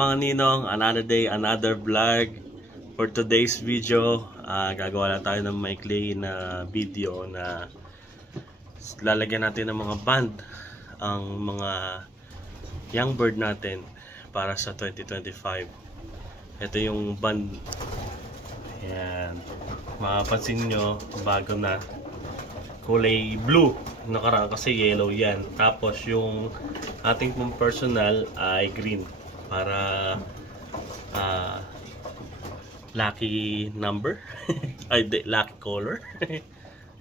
mga ninong? Another day, another vlog. For today's video, gagawa lang tayo ng maikli na video na lalagyan natin ng mga band ang mga young bird natin para sa 2025. Ito yung band. Ayan. Mapapansin nyo, bago na. Kulay blue. Nakaraan kasi yellow yan. Tapos yung ating pong personal ay green. Para lucky number. Ay, lucky color.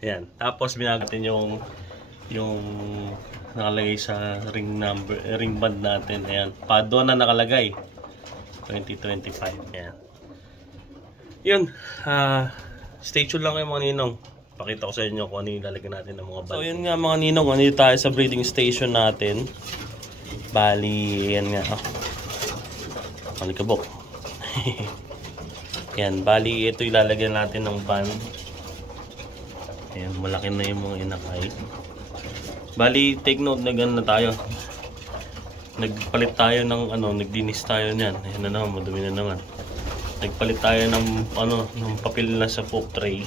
Ayan. Tapos binagutin yung nakalagay sa ring band natin. Ayan. Doon na nakalagay. 2025. Ayan. Yun. Stay tuned lang kayo mga ninong. Pakita ko sa inyo kung ano yung lalagyan natin ng mga band. So yun nga mga ninong. Ano tayo sa breeding station natin. Bali, yan nga. Malikabok. Yan. Bali, ito yung lalagyan natin ng band. Ayan. Malaki na yung mga inakay. Bali, take note na gano'n na tayo. Nagpalit tayo ng nagdinis tayo niyan. Ayan na naman, madumi na naman. Nagpalit tayo ng ng papel na sa poke tray.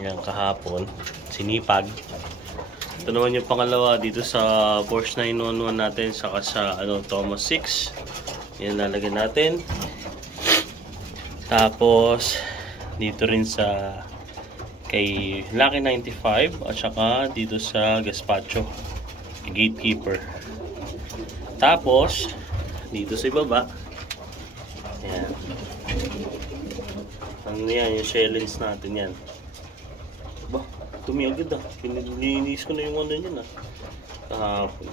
Yan kahapon, sinipag. Ito naman yung pangalawa dito sa Porsche 911 natin, saka sa Thomas 6. Yan lalagyan natin. Tapos dito rin sa kay Lucky 95 at saka dito sa Gaspacho, Gatekeeper. Tapos dito sa ibaba, yan. Ano yan, yung shellings natin yan. Ba, dumi agad Pinilinis ko na yung yun kahapon.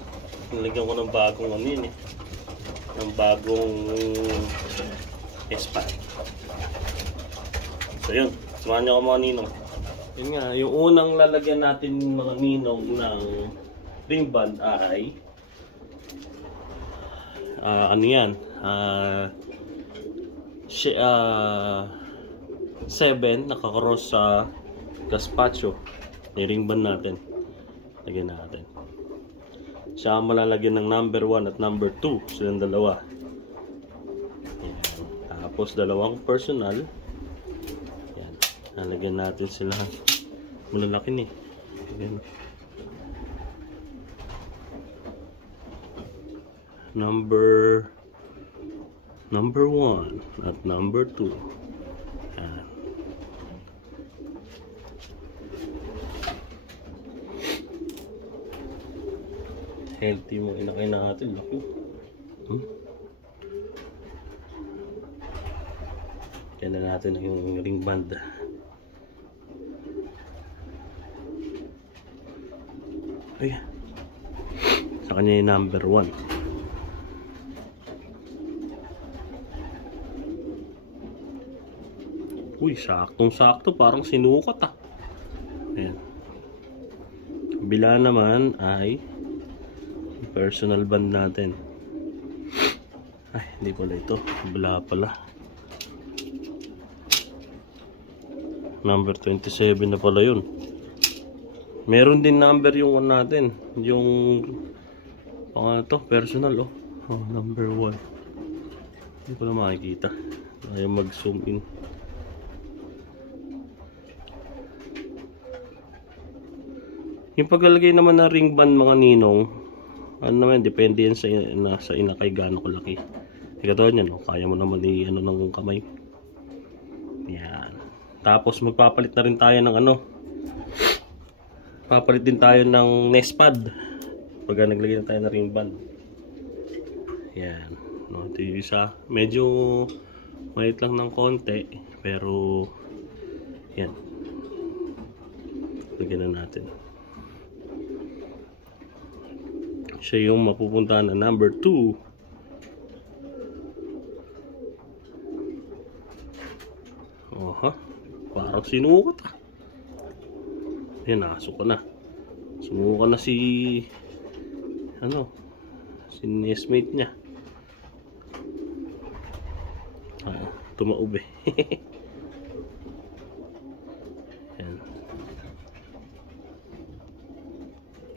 Nilagyan ko ng bagong yun ng bagong S-Pad. So yun, samahan nyo ako mga ninong. Yun nga, yung unang lalagyan natin mga ninong ng ring band ay ano yan, 7 nakakross sa Gaspacho. May ring band natin. Lagyan natin. Siya malalagyan ng number 1 at number 2. Silang dalawa. Ayan. Tapos dalawang personal. Ayan. Lalagyan natin sila. Malalaki ni. Ayan. Number 1 at number 2. Ayan. Healthy mo inakay natin. Laki. Yan na natin yung ring band. Ayan. Sa kanya yung number 1. Uy, saktong-sakto. Parang sinukat Ayan. Kabila naman ay personal band natin. Ay, hindi pala ito. Kabila pala. Number 27 na pala yun. Meron din number yung natin. Yung personal number 1. Hindi ko na makikita. Ayaw mag-zoom in. Yung paglalagay naman ng ring band mga ninong, depende yan sa inakay gaano kalaki. Katulad yan, kaya mo naman ng kamay. Yan. Tapos magpapalit na rin tayo ng papalit din tayo ng nest pad pag naglagay na tayo ng ring band. Yan. Ito yung isa. Medyo maliit lang ng konti, pero yan. Lagyan na natin. Siya yung mapupuntahan na number 2. Oha, parang sinukat Ayan, nakasuka na. Sumuka na si nestmate niya. Tumaob Ayan.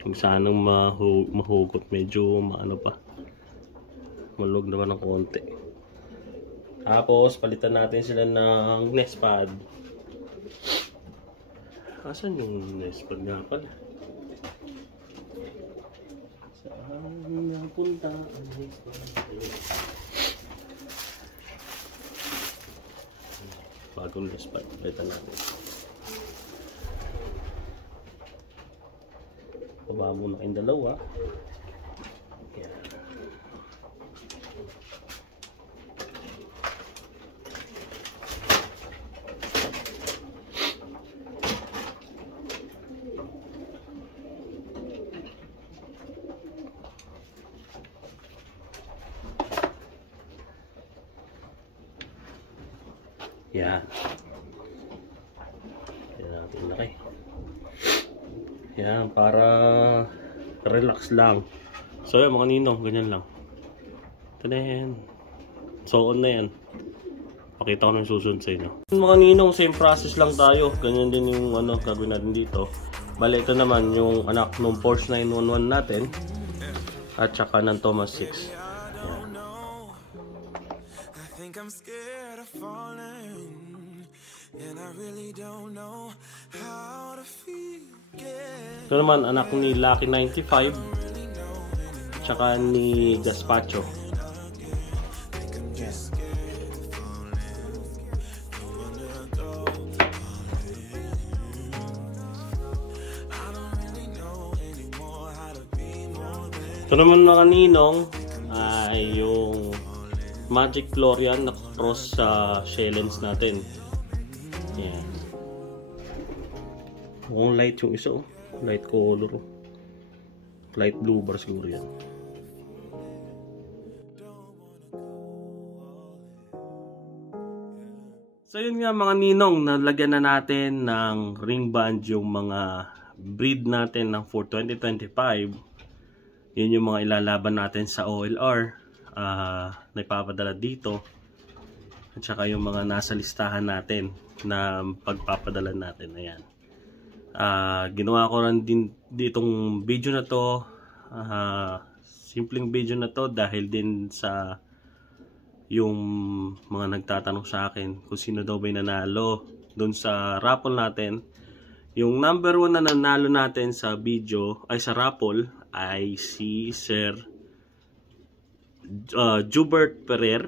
Kung sanang mahugot, medyo maano pa. Malog naman ng konti. Tapos, palitan natin sila ng nest pad. Asan yung nest pad nga pala? Saan napunta ang nest pad? Bagong nest pad. Palitan natin. Baba muna kayong dalawa. Yan. Yan natin laki. Yan, para relax lang. So yan mga ninong, ganyan lang. Ito na yan. So on na yan. Pakita ko ng susunod sa inyo. Mga ninong, same process lang tayo. Ganyan din yung ano, gagawin natin dito. Bale, ito naman yung anak ng Porsche 911 natin. At saka ng Thomas 6. Yan. I'm scared of falling, and I really don't know how to feel. Ito naman anak ni Lucky 95 tsaka ni Gaspacho. Ito naman mga ninong ay yung Magic Florian na cross sa Shellens natin. Ayan. Mukhang light yung isa. Light color. Light blue bar siguro yan. So yun nga mga ninong, nalagyan na natin ng ring band yung mga breed natin ng for 2025. Yun yung mga ilalaban natin sa OLR. Na ipapadala dito at saka yung mga nasa listahan natin na pagpapadala natin. Ayan. Ginawa ko rin din ditong video na to, simpleng video na to dahil din sa yung mga nagtatanong sa akin kung sino daw ba yung nanalo dun sa raffle natin. Yung number 1 na nanalo natin sa video ay sa raffle ay si Sir Jubert Ferrer.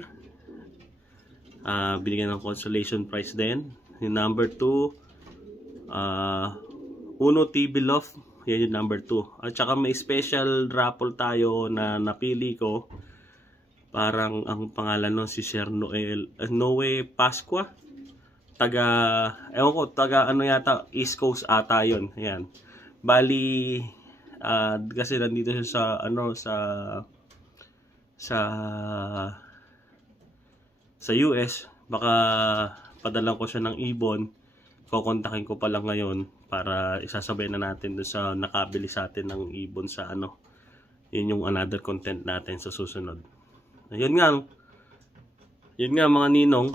Binigyan ng consolation prize din. Yung number 2 Uno TV Love. Yan yung number 2. At saka may special raffle tayo na napili ko. Parang ang pangalan nun si Sir Noe Pasqua. Ewan ko, taga ano yata, East Coast ata yun. Ayan. Bali kasi nandito siya sa ano sa US, baka padalan ko siya ng ibon. Kukontakin ko pa lang ngayon para isasabay na natin doon sa nakabili sa atin ng ibon sa ano. Yun yung another content natin sa susunod. Yun nga mga ninong,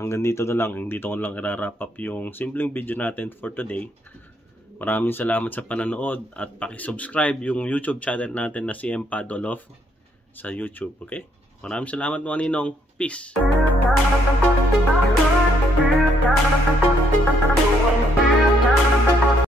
hanggang dito na lang. Dito ko lang i-wrap up yung simpleng video natin for today. Maraming salamat sa panonood at paki-subscribe yung YouTube channel natin na CM Padolov sa YouTube, okay? Maraming salamat mga ninong. Peace!